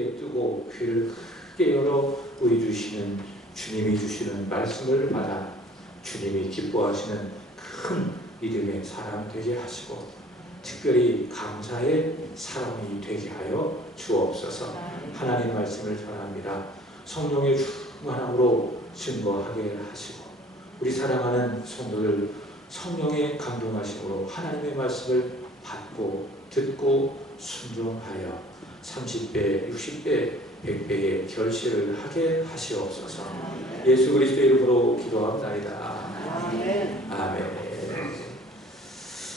크게 뜨고 귀를 크게 열어 우리 주시는 주님이 주시는 말씀을 받아 주님이 기뻐하시는 큰 믿음의 사람 되게 하시고 특별히 감사의 사람이 되게 하여 주옵소서. 하나님 말씀을 전합니다. 성령의 충만함으로 증거하게 하시고 우리 사랑하는 성도들 성령의 감동하심으로 하나님의 말씀을 받고 듣고 순종하여 30배, 60배, 100배의 결실을 하게 하시옵소서. 예수 그리스도의 이름으로 기도합나이다. 아멘.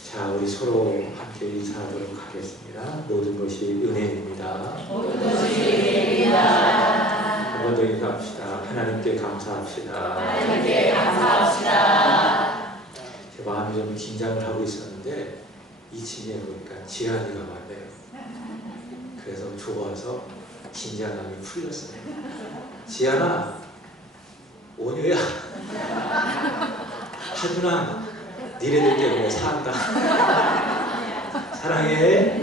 자, 우리 서로 함께 인사하도록 하겠습니다. 모든 것이 은혜입니다. 모든 것이 은혜입니다. 한 번 더 인사합시다. 하나님께 감사합시다. 하나님께 감사합시다. 제 마음이 좀 긴장을 하고 있었는데 2층에 보니까 지한이가 왔네요. 그래서 좋아서 긴장감이 풀렸어요. 지한아, 오늘야. 하준아, 니네들 때문에 산다. 사랑해.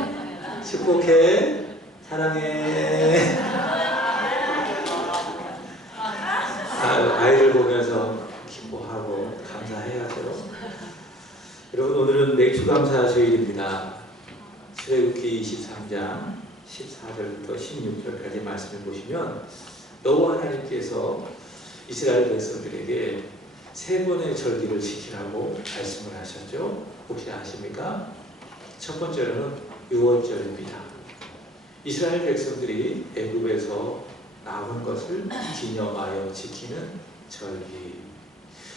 축복해. 사랑해. 아이들 보면서 기뻐하고 감사해야죠. 여러분, 오늘은 맥주감사주일입니다. 출애굽기 23장 14절부터 16절까지 말씀을 보시면 여호와 하나님께서 이스라엘 백성들에게 3번의 절기를 지키라고 말씀을 하셨죠. 혹시 아십니까? 첫 번째로는 유월절입니다. 이스라엘 백성들이 애굽에서 나온 것을 기념하여 지키는 절기.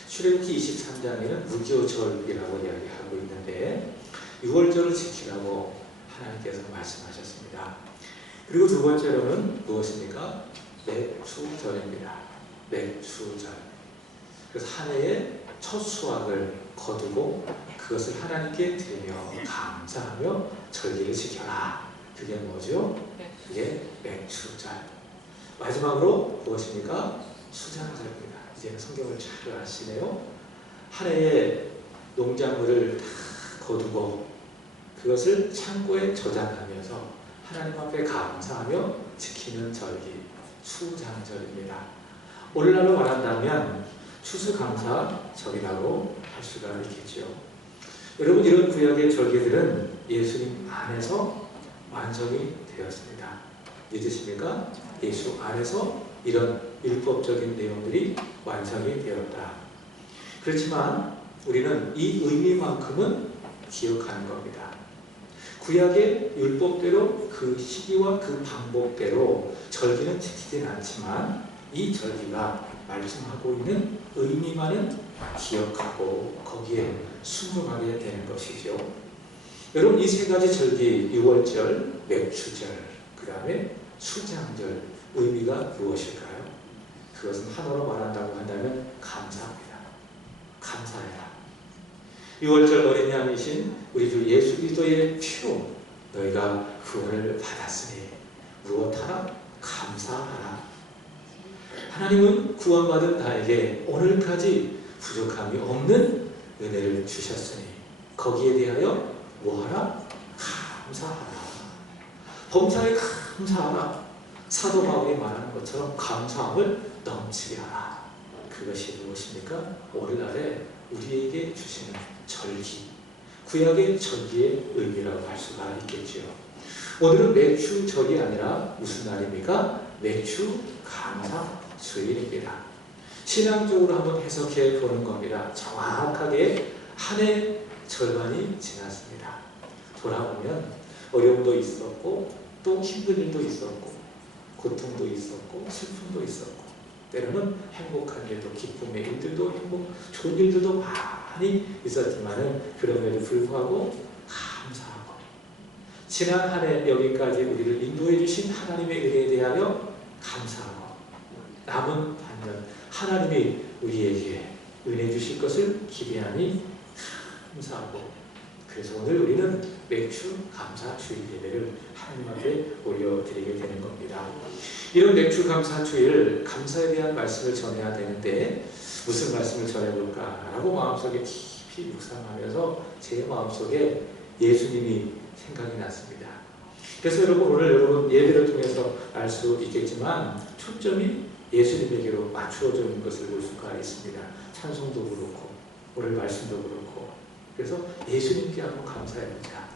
출애굽기 23장에는 무교절이라고 이야기하고 있는데 6월절을 지키라고 하나님께서 말씀하셨습니다. 그리고 두 번째로는 무엇입니까? 맥추절입니다. 맥추절. 그래서 한 해의 첫 수확을 거두고 그것을 하나님께 드리며 감사하며 절기를 지켜라. 그게 뭐죠? 그게 맥추절. 마지막으로 무엇입니까? 수장절입니다. 이제는 성경을 잘 아시네요. 한 해의 농작물을 다 거두고 그것을 창고에 저장하면서 하나님 앞에 감사하며 지키는 절기, 수장절입니다. 오늘날로 말한다면 추수감사절이라고 할 수가 있겠죠. 여러분, 이런 구약의 절기들은 예수님 안에서 완성이 되었습니다. 믿으십니까? 예수 안에서 이런 율법적인 내용들이 완성이 되었다. 그렇지만 우리는 이 의미만큼은 기억하는 겁니다. 구약의 율법대로 그 시기와 그 방법대로 절기는 지키진 않지만 이 절기가 말씀하고 있는 의미만은 기억하고 거기에 순종하게 되는 것이죠. 여러분, 이 3가지 절기, 유월절, 맥추절, 그 다음에 수장절, 의미가 무엇일까요? 그것은 하나로 말한다고 한다면 감사합니다. 감사해라. 6월절 어린 양이신 우리 주 예수 그리스도의 피로 너희가 구원을 받았으니 무엇하라? 감사하라. 하나님은 구원받은 나에게 오늘까지 부족함이 없는 은혜를 주셨으니 거기에 대하여 뭐하라? 감사하라. 범사에 감사하라. 사도 바울이 말하는 것처럼 감사함을 넘치게 하라. 그것이 무엇입니까? 오늘날에 우리에게 주시는 절기, 구약의 절기의 의미라고 할 수가 있겠지요. 오늘은 맥추절이 아니라 무슨 날입니까? 맥추감사주일입니다. 신앙적으로 한번 해석해 보는 겁니다. 정확하게 한 해 절반이 지났습니다. 돌아보면 어려움도 있었고 또 힘든 일도 있었고 고통도 있었고 슬픔도 있었고 때로는 행복한 일도 기쁨의 일들도 좋은 일들도 많이 있었지만은 그럼에도 불구하고 감사하고 지난 한 해 여기까지 우리를 인도해 주신 하나님의 은혜에 대하여 감사하고 남은 반면 하나님이 우리에게 은혜 주실 것을 기대하니 감사하고 그래서 오늘 우리는 맥추 감사 주일 예배를 하나님 앞에 올려드리게 되는 겁니다. 이런 맥추 감사 주일 감사에 대한 말씀을 전해야 되는데 무슨 말씀을 전해볼까라고 마음속에 깊이 묵상하면서 제 마음속에 예수님이 생각이 났습니다. 그래서 여러분 오늘 여러분 예배를 통해서 알 수 있겠지만 초점이 예수님에게로 맞추어져 있는 것을 볼 수가 있습니다. 찬송도 그렇고 오늘 말씀도 그렇고 그래서 예수님께 한번 감사해보자.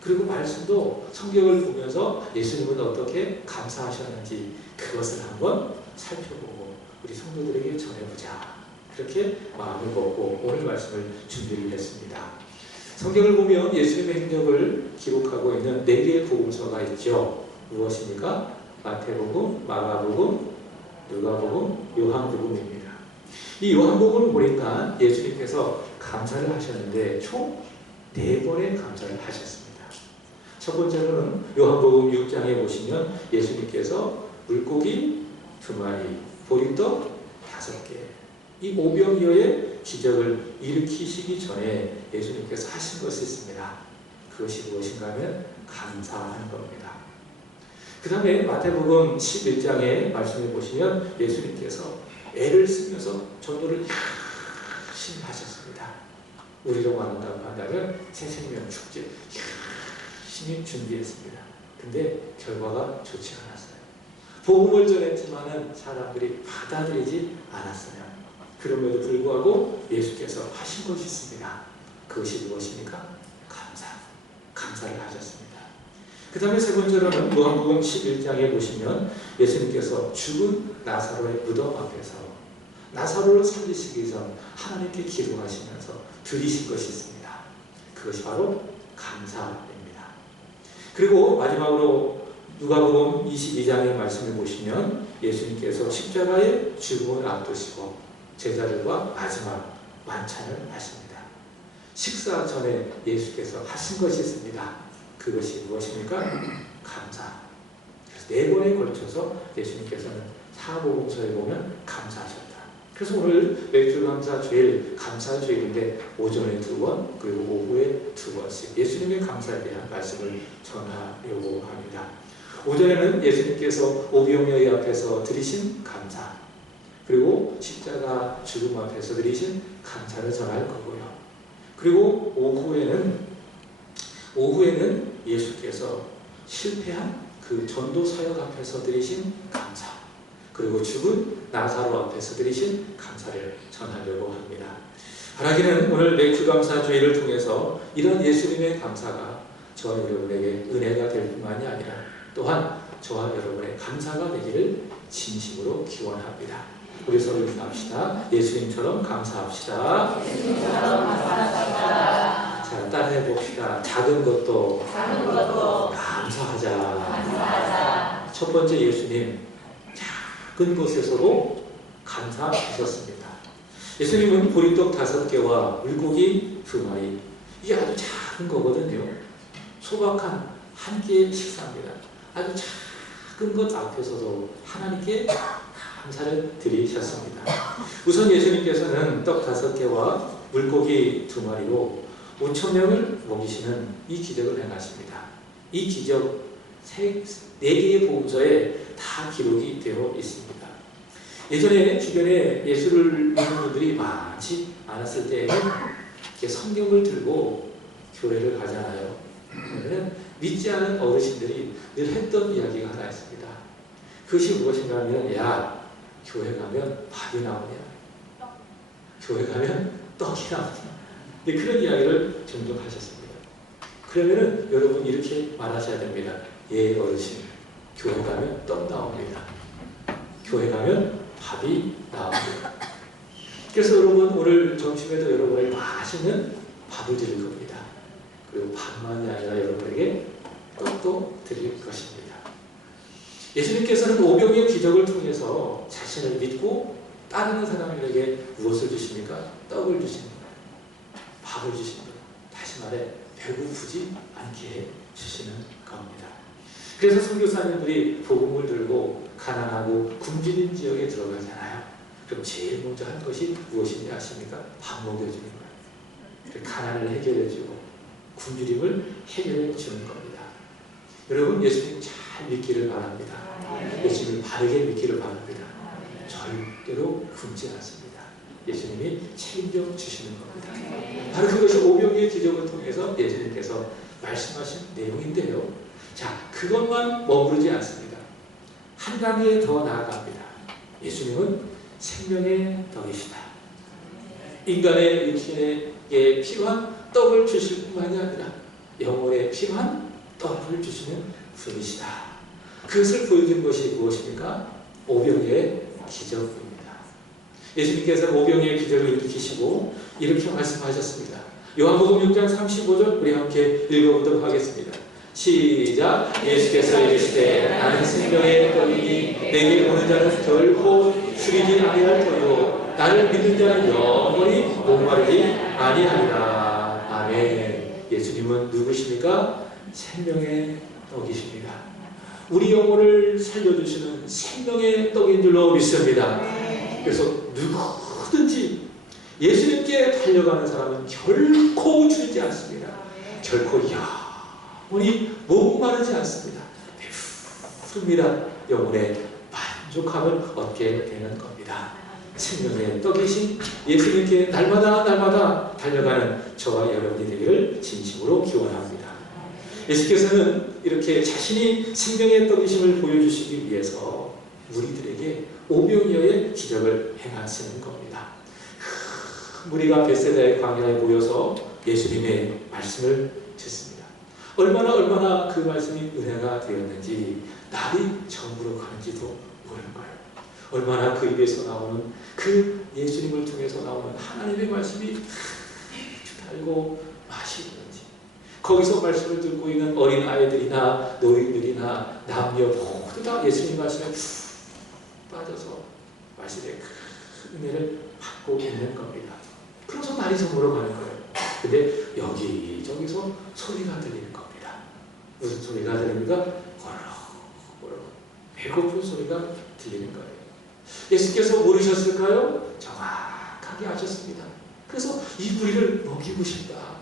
그리고 말씀도 성경을 보면서 예수님은 어떻게 감사하셨는지 그것을 한번 살펴보고 우리 성도들에게 전해보자. 그렇게 마음을 먹고 오늘 말씀을 준비를 했습니다. 성경을 보면 예수님의 행적을 기록하고 있는 4개의 복음서가 있죠. 무엇입니까? 마태복음, 마가복음, 누가복음, 요한복음입니다. 이 요한복음을 보니까 예수님께서 감사를 하셨는데 총 4번의 감사를 하셨습니다. 첫 번째로는 요한복음 6장에 보시면 예수님께서 물고기 2마리, 보리떡 5개, 이 오병이어의 기적을 일으키시기 전에 예수님께서 하신 것이 있습니다. 그것이 무엇인가 하면 감사하는 겁니다. 그 다음에 마태복음 11장에 말씀해 보시면 예수님께서 애를 쓰면서 전도를 열심히 하셨습니다. 우리로 말한다고 한다면 새생명 축제 열심히 준비했습니다. 근데 결과가 좋지 않았어요. 복음을 전했지만은 사람들이 받아들이지 않았어요. 그럼에도 불구하고 예수께서 하신 것이 있습니다. 그것이 무엇입니까? 감사를 하셨습니다. 그 다음에 세 번째로는 요한복음 11장에 보시면 예수님께서 죽은 나사로의 무덤 앞에서 나사로를 살리시기 전 하나님께 기도하시면서 드리신 것이 있습니다. 그것이 바로 감사입니다. 그리고 마지막으로 누가복음 22장의 말씀을 보시면 예수님께서 십자가의 죽음을 앞두시고 제자들과 마지막 만찬을 하십니다. 식사 전에 예수께서 하신 것이 있습니다. 그것이 무엇입니까? 감사. 그래서 4번에 걸쳐서 예수님께서는 사복음서에 보면 감사하셨다. 그래서 오늘 맥주 감사 주일, 감사 주일인데 오전에 2번 그리고 오후에 2번씩 예수님의 감사에 대한 말씀을 전하려고 합니다. 오전에는 예수님께서 오병이어 앞에서 드리신 감사, 그리고 십자가 죽음 앞에서 드리신 감사를 전할 거고요. 그리고 오후에는 예수께서 실패한 그 전도 사역 앞에서 드리신 감사, 그리고 죽은 나사로 앞에서 드리신 감사를 전하려고 합니다. 바라기는 오늘 맥주감사 주일을 통해서 이런 예수님의 감사가 저와 여러분에게 은혜가 될 뿐만이 아니라 또한 저와 여러분의 감사가 되기를 진심으로 기원합니다. 우리 서로 인사합시다. 예수님처럼 감사합시다. 예수님처럼 감사합시다. 자, 따라해 봅시다. 작은 것도 감사하자. 감사하자. 첫 번째 예수님, 작은 것에서도 감사하셨습니다. 예수님은 보리떡 5개와 물고기 2마리, 이게 아주 작은 거거든요. 소박한 한 끼의 식사입니다. 아주 작은 것 앞에서도 하나님께 감사를 드리셨습니다. 우선 예수님께서는 떡 5개와 물고기 2마리로 5,000명을 먹이시는 이 기적을 행하십니다. 이 기적 4개의 복음서에 다 기록이 되어 있습니다. 예전에 주변에 예수를 믿는 분들이 많지 않았을 때에는 성경을 들고 교회를 가잖아요. 그러면 믿지 않은 어르신들이 늘 했던 이야기가 하나 있습니다. 그것이 무엇인가 하면, 야, 교회 가면 밥이 나오냐? 교회 가면 떡이 나오냐? 그런 이야기를 종종 하셨습니다. 그러면은 여러분 이렇게 말하셔야 됩니다. 예, 어르신, 교회 가면 떡 나옵니다. 교회 가면 밥이 나옵니다. 그래서 여러분 오늘 점심에도 여러분에게 맛있는 밥을 드릴 겁니다. 그리고 밥만이 아니라 여러분에게 떡도 드릴 것입니다. 예수님께서는 오병이어 기적을 통해서 자신을 믿고 따르는 사람들에게 무엇을 주십니까? 떡을 주십니다. 밥을 주십니다. 다시 말해 배고프지 않게 주시는 겁니다. 그래서 선교사님들이 복음을 들고 가난하고 굶주린 지역에 들어가잖아요. 그럼 제일 먼저 할 것이 무엇인지 아십니까? 밥 먹여주는 거예요. 가난을 해결해주고 굶주림을 해결해 주는 겁니다. 여러분 예수님 잘 믿기를 바랍니다. 예수님을 바르게 믿기를 바랍니다. 절대로 굶지 않습니다. 예수님이 책임져 주시는 겁니다. 바로 그것이 오병이어의 기적을 통해서 예수님께서 말씀하신 내용인데요. 자, 그것만 머무르지 않습니다. 한 단계 더 나아갑니다. 예수님은 생명의 떡이시다. 인간의 육신에 필요한 떡을 주실 뿐만이 아니라 영혼에 필요한 떡을 주시는 분이시다. 그것을 보여준 것이 무엇입니까? 오병이의 기적입니다. 예수님께서 오병이의 기적을 일으키시고 이렇게 말씀하셨습니다. 요한복음 6장 35절 우리 함께 읽어보도록 하겠습니다. 시작. 예수께서 이르시되 나는 생명의 떡이니 내게 오는 자는 결코 줄이지 아니할 터이요 나를 믿는 자는 영원히 목마르지 아니하리라. 아멘. 예수님은 누구십니까? 생명의 떡이십니다. 우리 영혼을 살려주시는 생명의 떡인 줄로 믿습니다. 그래서 누구든지 예수님께 달려가는 사람은 결코 줄이지 않습니다. 결코 영원히 목마르지 않습니다. 배부릅니다. 영혼의 만족함을 얻게 되는 겁니다. 생명의 떡이신 예수님께 날마다 달려가는 저와 여러분이 되기를 진심으로 기원합니다. 예수께서는 이렇게 자신이 생명의 떡이심을 보여주시기 위해서 우리들에게 오병이어의 기적을 행하시는 겁니다. 무리가 벳세다의 광야에 모여서 예수님의 말씀을 듣습니다. 얼마나 그 말씀이 은혜가 되었는지 날이 저물어 가는지도 모르는 거예요. 얼마나 그 입에서 나오는 그 예수님을 통해서 나오는 하나님의 말씀이 달고 맛이 있는지, 거기서 말씀을 듣고 있는 어린 아이들이나 노인들이나 남녀 모두 다 예수님 말씀에 푹 빠져서 말씀의 큰 은혜를 받고 있는 겁니다. 그래서 날이 저물어 가는 거예요. 근데 여기저기서 소리가 들리는 겁니다. 무슨 소리가 들립니까? 꼬르륵 배고픈 소리가 들리는 거예요. 예수께서 모르셨을까요? 정확하게 아셨습니다. 그래서 이 무리를 먹이고 싶다.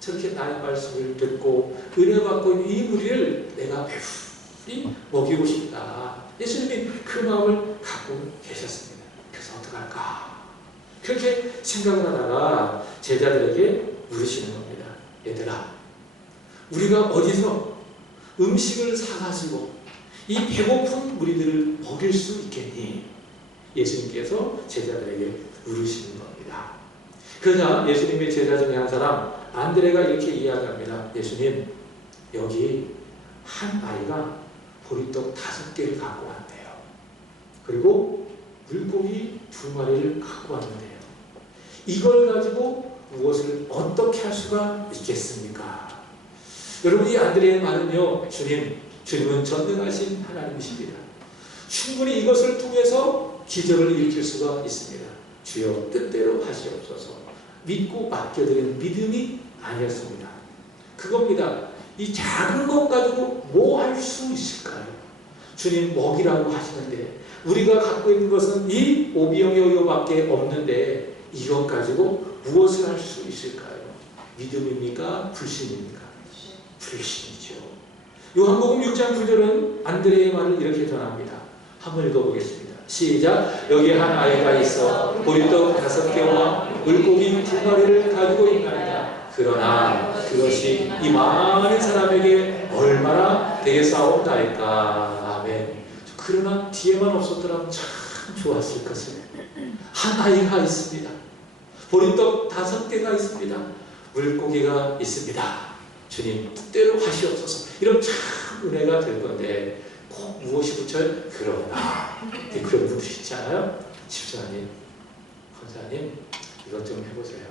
저렇게 나의 말씀을 듣고 은혜 받고 있는 이 무리를 내가 배불리 먹이고 싶다. 예수님이 그 마음을 갖고 계셨습니다. 그래서 어떡할까? 그렇게 생각을 하다가 제자들에게 물으시는 겁니다. 얘들아, 우리가 어디서 음식을 사가지고 이 배고픈 무리들을 먹일 수 있겠니? 예수님께서 제자들에게 물으시는 겁니다. 그러자 예수님의 제자 중에 한 사람 안드레가 이렇게 이야기합니다. 예수님, 여기 한 아이가 보리떡 5개를 갖고 왔대요. 그리고 물고기 2마리를 갖고 왔는데요. 이걸 가지고 무엇을 어떻게 할 수가 있겠습니까? 여러분, 이 안드레의 말은요, 주님은 전능하신 하나님이십니다. 충분히 이것을 통해서 기적을 일으킬 수가 있습니다. 주여 뜻대로 하시옵소서. 믿고 맡겨드리는 믿음이 아니었습니다. 그겁니다. 이 작은 것 가지고 뭐 할 수 있을까요? 주님 먹이라고 하시는데 우리가 갖고 있는 것은 이 오병이어밖에 없는데 이것 가지고 무엇을 할 수 있을까요? 믿음입니까? 불신입니까? 불신이죠. 요한복음 6장 9절은 안드레의 말을 이렇게 전합니다. 한번 읽어보겠습니다. 시작. 여기 한 아이가 있어 보리떡 5개와 물고기 2마리를 가지고 있나이다. 그러나 그것이 이 많은 사람에게 얼마나 되겠사옵나이까. 아멘. 그러나 뒤에만 없었더라면 참 좋았을 것을. 한 아이가 있습니다. 보리떡 5개가 있습니다. 물고기가 있습니다. 주님 뜻대로 하시옵소서. 이런 참 은혜가 될 건데 꼭 무엇이 붙여요? 그러나. 그런 분들 있잖아요. 집사님, 권사님, 이것 좀 해보세요.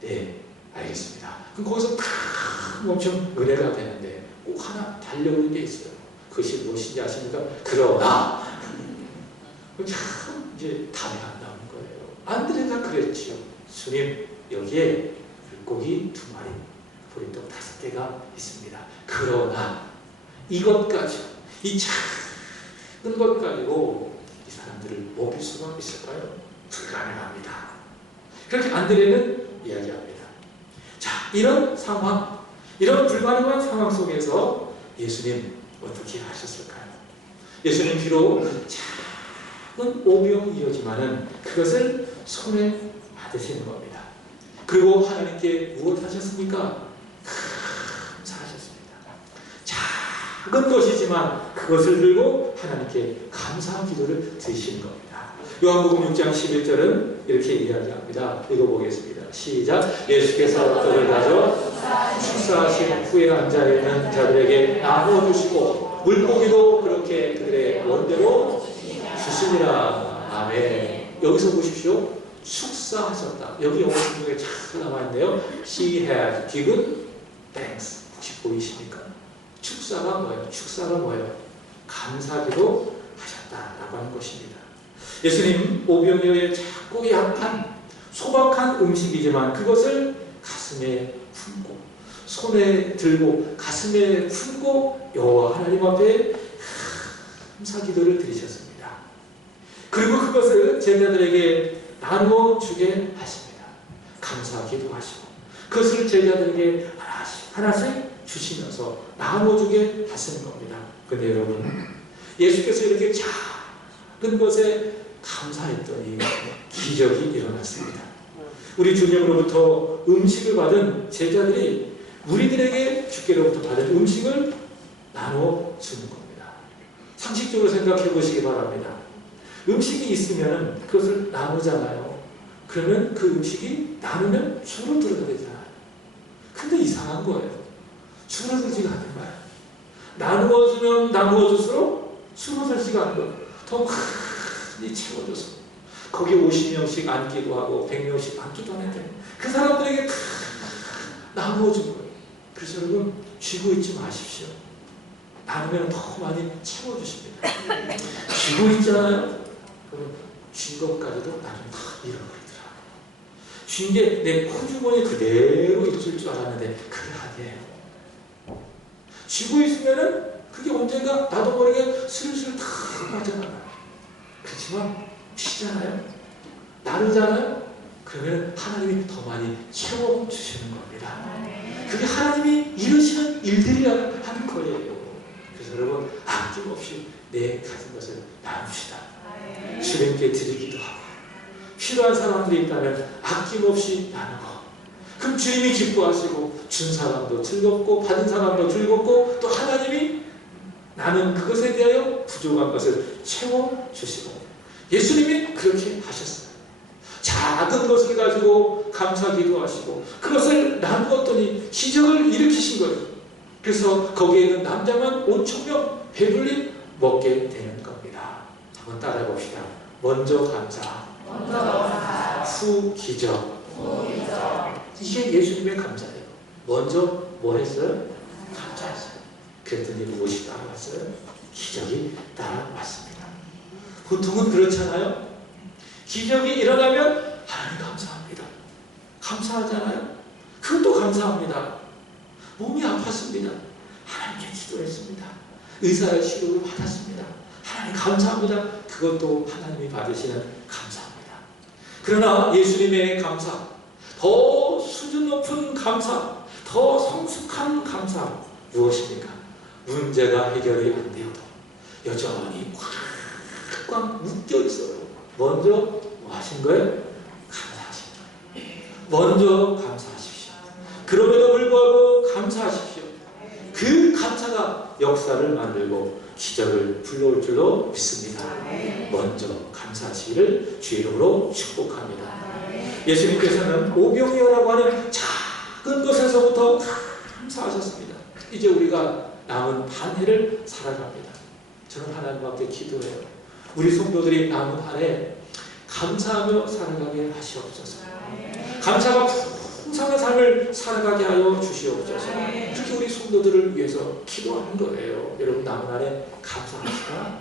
네, 알겠습니다. 그럼 거기서 큰 엄청 은혜가 되는데 꼭 하나 달려오는 게 있어요. 그것이 무엇인지 아십니까? 그러나. 참 이제 답이 안 나오는 거예요. 안드레가 그랬지요. 주님, 여기에 물고기 2마리, 보리떡 5개가 있습니다. 그러나 이것 가지고, 이 작은 것 가지고 이 사람들을 먹일 수가 있을까요? 불가능합니다. 그렇게 안드레는 이야기합니다. 자, 이런 상황, 이런 불가능한 상황 속에서 예수님 어떻게 하셨을까요? 예수님 비록 작은 오병이어지만은 그것을 손에 받으시는 겁니다. 그리고 하나님께 무엇 하셨습니까? 감사하셨습니다. 작은 것이지만 그것을 들고 하나님께 감사 기도를 드리시는 겁니다. 요한복음 6장 11절은 이렇게 이야기합니다. 읽어보겠습니다. 시작. 예수께서 떡을 가져 축사하신 후에 앉아있는 자들에게 나누어 주시고 물고기도 그렇게 그들의 원대로 주시니라. 아멘. 여기서 보십시오. 축사하셨다. 여기 영어 성경에 잘 남아있네요. He had given thanks. 혹시 보이십니까? 축사가 뭐예요? 축사가 뭐예요? 감사기도 하셨다라고 하는 것입니다. 예수님 오병이어의 작고 약한 소박한 음식이지만 그것을 가슴에 품고 손에 들고 가슴에 품고 여호와 하나님 앞에 감사기도를 드리셨습니다. 그리고 그것을 제자들에게 나누어 주게 하십니다. 감사기도 하시고 그것을 제자들에게 하나씩 주시면서 나눠주게 하시는 겁니다. 근데 여러분, 예수께서 이렇게 작은 것에 감사했더니 기적이 일어났습니다. 우리 주님으로부터 음식을 받은 제자들이 우리들에게 주께로부터 받은 음식을 나눠 주는 겁니다. 상식적으로 생각해 보시기 바랍니다. 음식이 있으면 그것을 나누잖아요. 그러면 그 음식이 나누면 줄어들어야 되잖아요. 근데 이상한 거예요. 줄어들지가 않는 거예요. 나누어주면 나누어줄수록 줄어들지가 않는 거예요. 더 많이 채워줘서 거기 50명씩 앉기도 하고 100명씩 앉기도 하는데 그 사람들에게 다 나누어준 거예요. 그래서 여러분 쥐고 있지 마십시오. 나누면 더 많이 채워주십니다. 쥐고 있잖아요. 그럼 쥔 것까지도 나중에 다 잃어버리더라고요. 쥔 게 내 코주머니 그대로 있을 줄 알았는데 그게 아니에요. 쥐고 있으면은 그게 언젠가 나도 모르게 슬슬 다 빠져나가요. 그렇지만 쉬잖아요. 나누잖아요. 그러면 하나님이 더 많이 채워주시는 겁니다. 그게 하나님이 이루시는 일들이라는 하는 거예요. 그래서 여러분 아낌없이 내 가진 것을 나눕시다. 주님께 드리기도 하고 필요한 사람들이 있다면 아낌없이 나누고 그럼 주님이 기뻐하시고 준 사람도 즐겁고 받은 사람도 즐겁고 또 하나님이 나는 그것에 대하여 부족한 것을 채워주시고 예수님이 그렇게 하셨어요. 작은 것을 가지고 감사기도 하시고 그것을 나누었더니 기적을 일으키신 거예요. 그래서 거기에 있는 남자만 5,000명 배불리 먹게 되는 겁니다. 한번 따라해 봅시다. 먼저 감사, 후 기적. 이게 예수님의 감사예요. 먼저 뭐 했어요? 감사했어요. 그랬더니 무엇이 따라왔어요? 기적이 따라왔습니다. 보통은 그렇잖아요. 기적이 일어나면 하나님 감사합니다. 감사하잖아요. 그것도 감사합니다. 몸이 아팠습니다. 하나님께 기도했습니다. 의사의 치료를 받았습니다. 하나님 감사합니다. 그것도 하나님이 받으시는 감사합니다. 그러나 예수님의 감사, 더 수준 높은 감사, 더 성숙한 감사 무엇입니까? 문제가 해결이 안 되어도 여전히 꽉 묶여 있어요. 먼저 뭐 하신 거예요? 감사하신 거예요. 먼저 감사하십시오. 그럼에도 불구하고 감사하십시오. 그 감사가 역사를 만들고 기적을 불러올 줄로 믿습니다. 먼저 감사하시기를 주 이름으로 축복합니다. 예수님께서는 오병이어라고 하는 작은 것에서부터 감사하셨습니다. 이제 우리가 남은 한 해를 살아갑니다. 저는 하나님 앞에 기도해요. 우리 성도들이 남은 한 해 감사하며 살아가게 하시옵소서. 감사가 풍성한 삶을 살아가게 하여 주시옵소서. 특히 우리 성도들을 위해서 기도하는 거예요. 여러분 남은 한 해 감사합시다.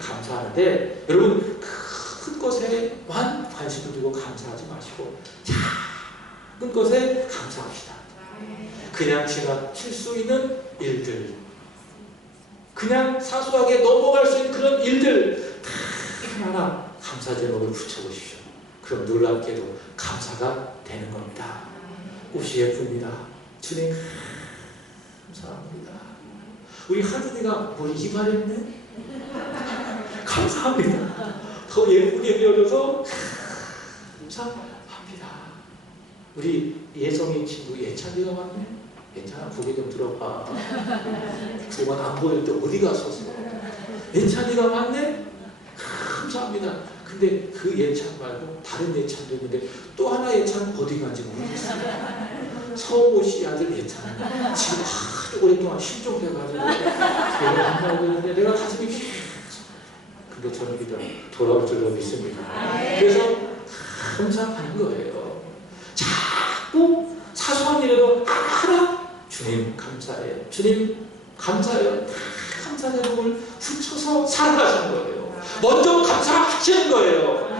감사하는데 여러분 큰 것에만 관심을 두고 감사하지 마시고 작은 것에 감사합시다. 그냥 지나칠 수 있는 일들, 그냥 사소하게 넘어갈 수 있는 그런 일들 다 하나하나 감사 제목을 붙여보십시오. 그럼 놀랍게도 감사가 되는 겁니다. 옷이 예쁩니다. 주님 감사합니다. 우리 하진이가 뭘 이발했네? 감사합니다. 더 예쁘게 되어져서 감사합니다. 우리 예성이 친구 예찬이가 왔네? 괜찮아, 고개 좀 들어봐. 그동안 안 보일 때 어디 갔었어? 예찬이가 왔네? 감사합니다. 근데 그 예찬 말고 다른 예찬도 있는데 또 하나 예찬 어디 간지 모르겠어요. 서모 씨 아들 예찬 지금 아주 오랫동안 실종돼가지고 내가 한다고 했는데 내가 가슴이 근데 저는 믿어 돌아올 줄로 믿습니다. 그래서 감사하는 거예요. 자꾸 사소한 일에도 하나 주님 감사해요. 주님 감사해요. 감사의 복을 붙여서 살아가시는 거예요. 먼저 감사하시는 거예요.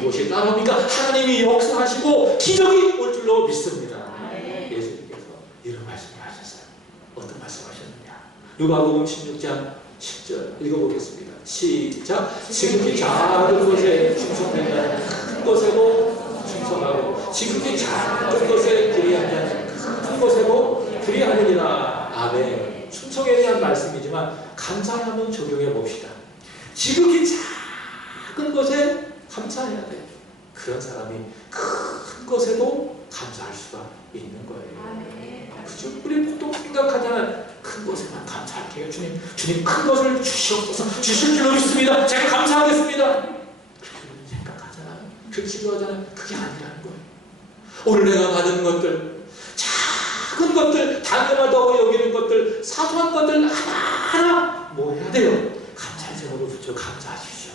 그것이 따라오니까 하나님이 역사하시고 기적이 올 줄로 믿습니다. 예수님께서 이런 말씀을 하셨어요. 어떤 말씀을 하셨느냐? 누가복음 16장 10절 읽어보겠습니다. 시작. 지극히 작은 것에 충성된 자는 큰 것에도 충성하고 지극히 작은 것에 그리한 자는 큰 것에도 그리하느니라. 아멘. 충성에 대한 말씀이지만 감사를 한번 적용해 봅시다. 지극히 작은 것에 감사해야 돼. 그런 사람이 큰 것에도 감사할 수가 있는 거예요. 그죠? 우리 보통 생각하잖아요. 큰 것에만 감사할게요. 주님, 주님 큰 것을 주시옵소서. 주실 줄로 믿습니다. 제가 감사하겠습니다. 그렇게 생각하잖아요. 그렇게 기도하잖아요. 그게 아니라는 거예요. 오늘 내가 받은 것들, 작은 것들, 당연하다고 여기는 것들, 사소한 것들 하나하나 뭐 해야 돼요? 감사의 제목을 붙여 감사하십시오.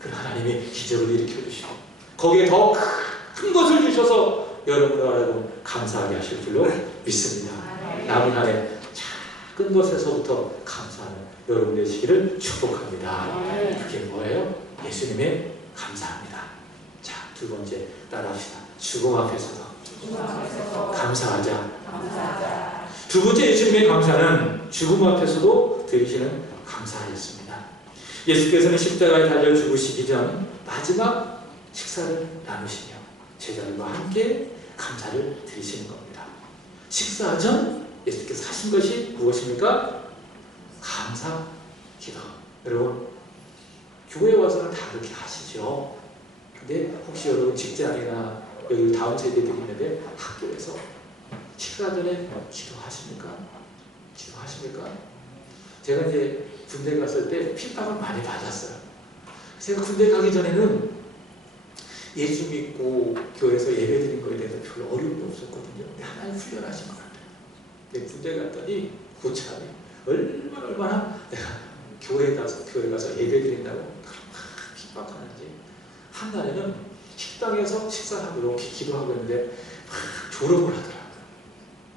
그럼 하나님이 기적을 일으켜 주시고 거기에 더 큰 것을 주셔서 여러분을 알고 감사하게 하실 줄로 믿습니다. 남은 한 해 작은 것에서부터 감사하는 여러분 되시기를 축복합니다. 그게 뭐예요? 예수님의 감사합니다. 자, 두 번째 따라합시다. 죽음 앞에서도 감사하자. 두 번째 예수님의 감사는 죽음 앞에서도 드리시는 감사였습니다. 예수께서는 십자가에 달려 죽으시기 전 마지막 식사를 나누시며 제자들과 함께 감사를 드리시는 겁니다. 식사 전 예수께서 하신 것이 무엇입니까? 감사 기도. 여러분 교회에 와서는 다 그렇게 하시죠. 근데 혹시 여러분 직장이나 여기 다음 세대들이 있는데 학교에서 식사 전에 기도하십니까? 기도하십니까? 제가 이제 군대 갔을 때 핍박을 많이 받았어요. 제가 군대 가기 전에는 예수 믿고 교회에서 예배 드린 거에 대해서 별로 어려움이 없었거든요. 근데 하나님 훈련하신 것 같아요. 근데 군대 갔더니 고참이 얼마나 내가 교회 가서 예배 드린다고 그렇게 핍박하는지. 한 날에는 식당에서 식사하고 이렇게 기도하고 있는데 막 졸업을 하더라고요.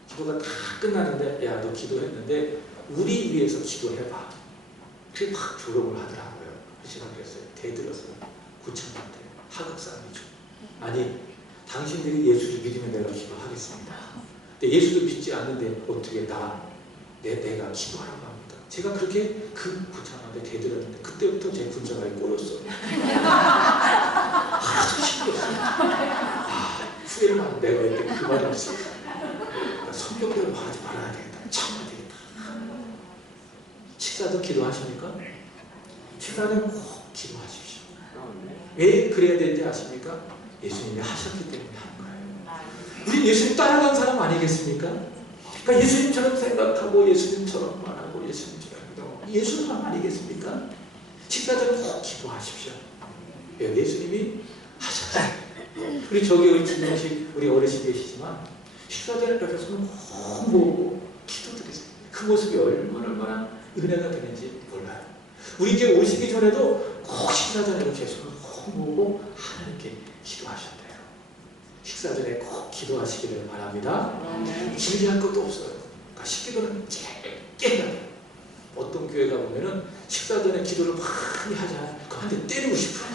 기도가 다 끝났는데 야, 너 기도했는데 우리 위해서 기도해봐. 그게 막 졸업을 하더라고요. 제가 그랬어요. 대들었어요. 고참한테. 하극상이죠. 아니, 당신들이 예수를 믿으면 내가 기도하겠습니다. 근데 예수도 믿지 않는데 어떻게 내가 기도하라고 합니까? 제가 그렇게 그 고참한테 대들었는데 그때부터 제 군생활이 꼬였어요. 아주 힘들었어요. 후회를 하면 내가 이때 그 말이 없어. 성격대로 말하지 말아야 되겠다. 참아야 되겠다. 식사도 기도하십니까? 식사는 꼭 기도하십시오. 왜 그래야 되는지 아십니까? 예수님이 하셨기 때문에 하는 거예요. 우리 예수님 따라간 사람 아니겠습니까? 그러니까 예수님처럼 생각하고 예수님처럼 말하고 예수님처럼 행동하고 예수 사람 아니겠습니까? 식사 전에 꼭 기도하십시오. 왜? 예수님이 하셨어요. 우리 저기 우리 진영식 우리 어르신 계시지만 식사 전에 벽에 손을 꼭 모으고 기도드리세요. 그 모습이 얼마나 은혜가 되는지 몰라요. 우리 이제 오시기 전에도 꼭 식사 전에 이렇게 손을 꼭 모으고 하나님께 기도하셨대요. 식사 전에 꼭 기도하시기를 바랍니다. 길게 할 것도 없어요. 그러니까 식기도는 짧게 해야 돼요. 어떤 교회 가보면은 식사 전에 기도를 많이 하잖아요. 그럼 한 대 때리고 싶어요.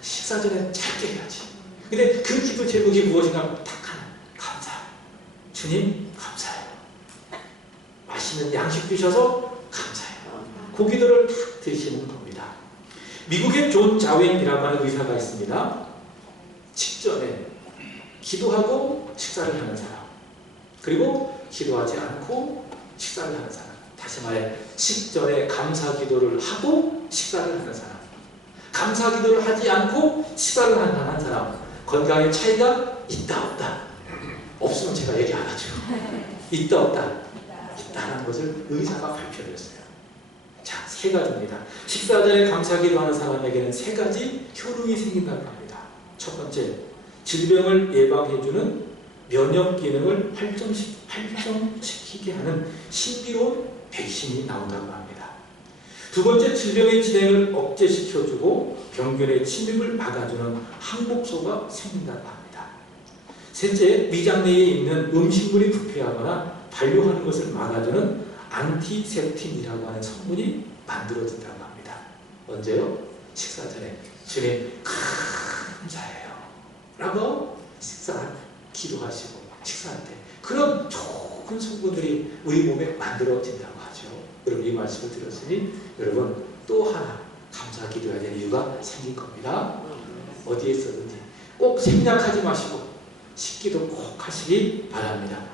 식사 전에 짧게 해야지. 근데 그 기도 제목이 무엇인가 하면 딱 하나. 감사. 주님 감사해요. 맛있는 양식 주셔서 감사해요. 그 기도를 탁 드리시는 겁니다. 미국의 존 자윈이라고 하는 의사가 있습니다. 직전에 기도하고 식사를 하는 사람, 그리고 기도하지 않고 식사를 하는 사람. 다시 말해 식전에 감사 기도를 하고 식사를 하는 사람, 감사 기도를 하지 않고 식사를 하는 사람, 건강에 차이가 있다 없다? 없으면 제가 얘기 안 하죠. 있다 없다? 있다는 것을 의사가 발표를 했어요. 자, 세 가지입니다. 식사 전에 감사 기도하는 사람에게는 세 가지 효능이 생긴다고 합니다. 첫 번째, 질병을 예방해주는 면역 기능을 활성시키게 하는 신비로운 백신이 나온다고 합니다. 두 번째, 질병의 진행을 억제시켜주고 병균의 침입을 막아주는 항복소가 생긴다고 합니다. 셋째, 위장 내에 있는 음식물이 부패하거나 반려하는 것을 막아주는 안티셉틴이라고 하는 성분이 만들어진다고 합니다. 언제요? 식사 전에 주님 감사해요 라고 기도하시고 식사할 때 그런 좋은 성분들이 우리 몸에 만들어진다고 하죠. 여러분 이 말씀을 들었으니 여러분 또 하나 감사 기도해야 되는 이유가 생긴 겁니다. 어디에 있었는지 꼭 생략하지 마시고 식기도 꼭 하시기 바랍니다.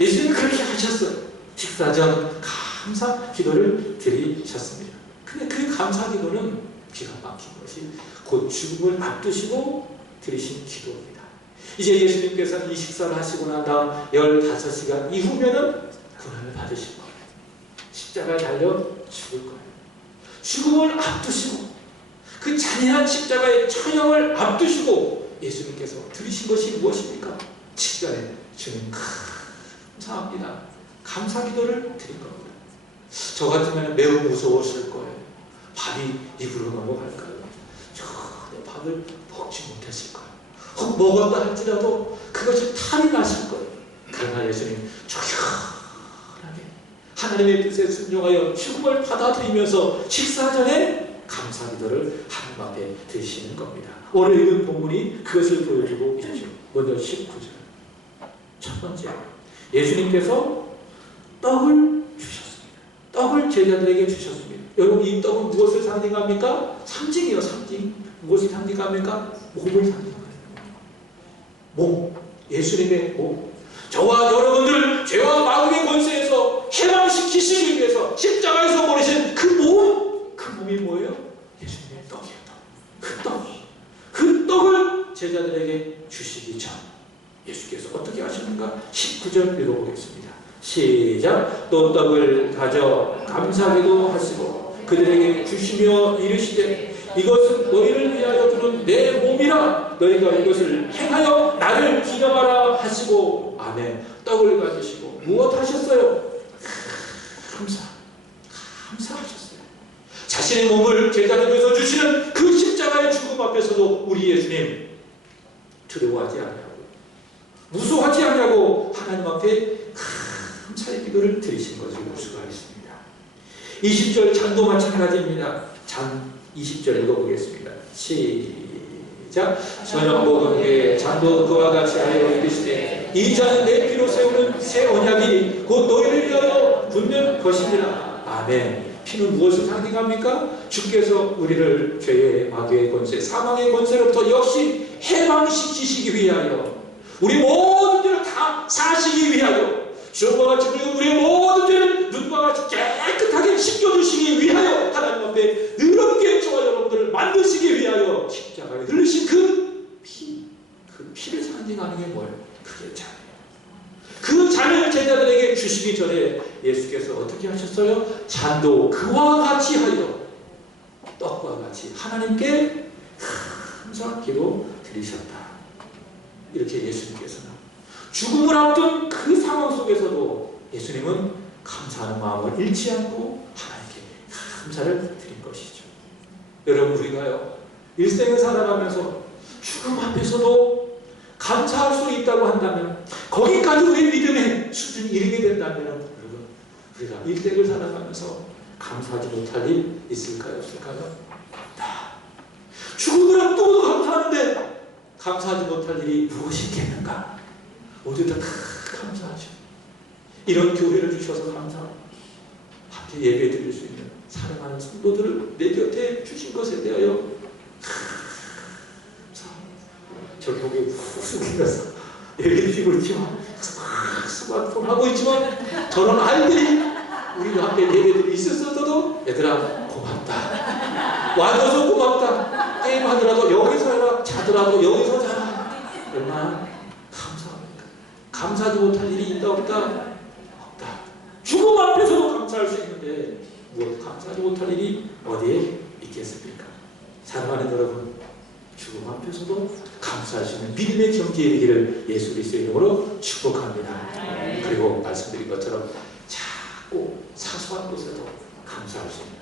예수님이 그렇게 하셨어요. 식사 전 감사 기도를 드리셨습니다. 근데 그 감사 기도는 기가 막힌 것이 곧 죽음을 앞두시고 드리신 기도입니다. 이제 예수님께서는 이 식사를 하시고 난 다음 15시간 이후면은 고난을 받으실 거예요. 십자가에 달려 죽을 거예요. 죽음을 앞두시고 그 잔인한 십자가의 처형을 앞두시고 예수님께서 드리신 것이 무엇입니까? 십자가에 주님 감사합니다. 감사 기도를 드린 겁니다. 저 같으면 매우 무서웠을 거예요. 밥이 입으로 넘어갈까요? 전혀 밥을 먹지 못했을 거예요. 혹 먹었다 할지라도 그것이 탈이 나실 거예요. 그러나 예수님 조용하게 하나님의 뜻에 순종하여 죽음을 받아들이면서 식사 전에 감사 기도를 하나님 앞에 드리시는 겁니다. 오늘 읽은 본문이 그것을 보여주고 있죠. 먼저 19절. 첫 번째, 예수님께서 떡을 주셨습니다. 떡을 제자들에게 주셨습니다. 여러분 이 떡은 무엇을 상징합니까? 상징이요, 상징. 무엇을 상징합니까? 몸을 상징합니다. 몸, 예수님의 몸. 저와 여러분들 죄와 마귀의 권세에서 해방시키시기 위해서 십자가에서 버리신 그 몸, 그 몸이 뭐예요? 예수님의 떡이에요. 그 떡. 그 떡을 제자들에게 주시기 전 예수께서 어떻게 하셨는가? 19절 읽어보겠습니다. 시작. 또 떡을 가져 감사기도 하시고 그들에게 주시며 이르시되 이것은 너희를 위하여 주는 내 몸이라 너희가 이것을 행하여 나를 기념하라 하시고 아멘. 떡을 가지시고 무엇 하셨어요? 감사하셨어요. 자신의 몸을 제자들 위해서 주시는 그 십자가의 죽음 앞에서도 우리 예수님 두려워하지 않냐고 무수하지 않냐고 하나님 앞에 감사의 기도를 드리신 것을 볼 수가 있습니다. 20절 잔도 마찬가지입니다. 잔 20절 읽어보겠습니다. 시작. 저녁 먹은 후에 잔도 그와 같이 하여 이르시되 이 잔은 내 피로 세우는 새 언약이 곧 너희를 위하여 붓는 것이니라. 아멘. 피는 무엇을 상징합니까? 주께서 우리를 죄의 마귀의 권세, 사망의 권세로부터 역시 해방시키시기 위하여 우리 모든 죄를 다 사시기 위하여 주와 같이 우리의 모든 죄를 눈과 같이 깨끗하게 씻겨주시기 위하여 하나님 앞에 의롭게 저와 여러분들을 만드시기 위하여 십자가에 흘리신 그 피를 상징하는 게 뭐예요? 그게 잔이에요. 그 잔을 제자들에게 주시기 전에 예수께서 어떻게 하셨어요? 잔도 그와 같이 하여 떡과 같이 하나님께 감사 기도 드리셨다. 이렇게 예수님께서는 죽음을 앞둔 그 상황 속에서도 예수님은 감사하는 마음을 잃지 않고 하나님께 감사를 드린 것이죠. 여러분 우리가요 일생을 살아가면서 죽음 앞에서도 감사할 수 있다고 한다면 거기까지 우리의 믿음의 수준이 이르게 된다면 여러분 우리가 일생을 살아가면서 감사하지 못할 일 있을까요? 없을까요? 죽음을 앞두고도 감사하는데 감사하지 못할 일이 무엇이 있겠는가? 모두 다 감사하죠. 이런 교회를 주셔서 감사합니다. 함께 예배 드릴 수 있는 사랑하는 성도들을 내 곁에 주신 것에 대하여 감사합니다. 저 교회 훅 숙이면서 예배 드리고 있지만 스마트폰 하고 있지만 저런 아이들이 우리와 함께 예배들이 있었어도 얘들아 고맙다. 와줘서 고맙다. 게임하더라도 여기서 해라. 자더라도 여기서 자라. 얼마나 감사합니까? 감사하지 못할 일이 있다 없다? 없다. 죽음 앞에서도 감사할 수 있는데 무엇 감사하지 못할 일이 어디에 있겠습니까? 사랑하는 여러분, 죽음 앞에서도 감사할 수 있는 믿음의 경지에 이르기를 예수 그리스도의 이름으로 축복합니다. 그리고 말씀드린 것처럼 자꾸 사소한 것에도 감사할 수 있는,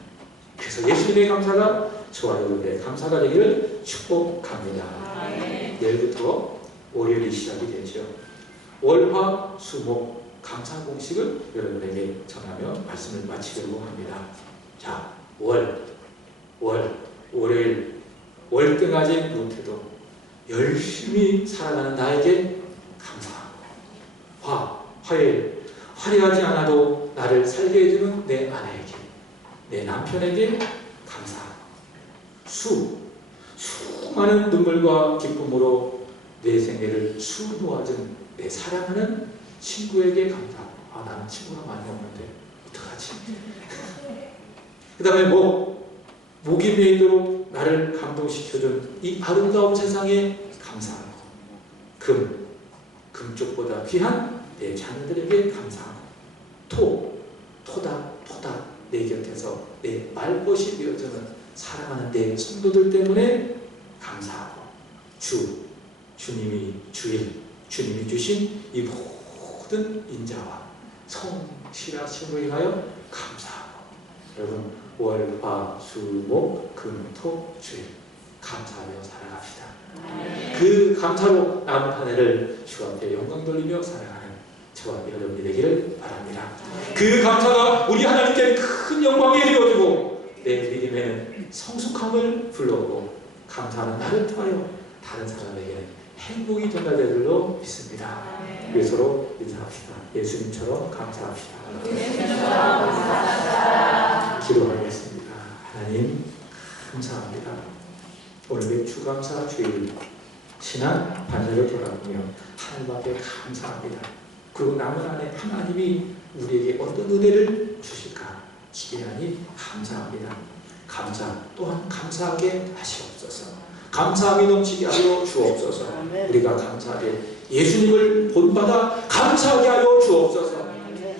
그래서 예수님의 감사가 저와 여러분의 감사가 되기를 축복합니다. 내일부터 월요일이 시작이 되죠. 월화 수목 감사 공식을 여러분에게 전하며 말씀을 마치려고 합니다. 자, 월요일 월등하지 못해도 열심히 살아가는 나에게 감사하고, 화요일 화려하지 않아도 나를 살게 해주는 내 아내에게, 내 남편에게 감사하고, 수많은 눈물과 기쁨으로 내 생애를 수놓아준 내 사랑하는 친구에게 감사하고, 나는 친구가 많이 없는데 어떡하지? 그 다음에 목이 메이도록 나를 감동시켜준 이 아름다운 세상에 감사하고, 금쪽보다 귀한 내 자녀들에게 감사하고, 토다 내 곁에서 내 말벗이 되어주는 사랑하는 내 성도들 때문에 감사하고, 주님이 주신 이 모든 인자와 성실하심을 인하여 감사하고, 여러분 월화수목금토주일 감사하며 살아갑시다. 그 감사로 남은 한 해를 주 앞에 영광 돌리며 살아가는 저와 여러분이 되기를 바랍니다. 그 감사가 우리 하나님께 큰 영광이 되어주고 내 믿음에는 성숙함을 불러오고, 감사하는 나를 통하여 다른 사람에게는 행복이 전달될 줄로 믿습니다. 서로 인사합시다. 예수님처럼 감사합시다. 기도하겠습니다. 하나님 감사합니다. 오늘의 주감사 주일 지난 반절을 돌아보며 하나님 앞에 감사합니다. 그리고 남은 한 해 하나님이 우리에게 어떤 은혜를 주실까 기대하니 감사합니다. 감사 또한 감사하게 하시옵소서. 감사함이 넘치게 하여 주옵소서. 우리가 감사하게 예수님을 본받아 감사하게 하여 주옵소서.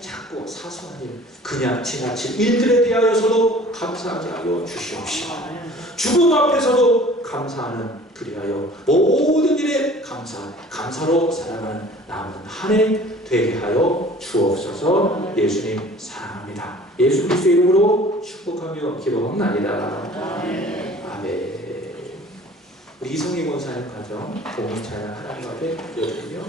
자꾸 사소한 일, 그냥 지나칠 일들에 대하여서도 감사하게 하여 주시옵시오. 죽음 앞에서도 감사하는, 그리하여 모든 일에 감사로 살아가는 남은 한 해 되게 하여 주옵소서. 예수님 사랑합니다. 예수 그리스도의 이름으로 축복하며 기도합니다. 아멘. 우리 이성희 권사님 가정 복음 찬양 하나님 앞에 드리며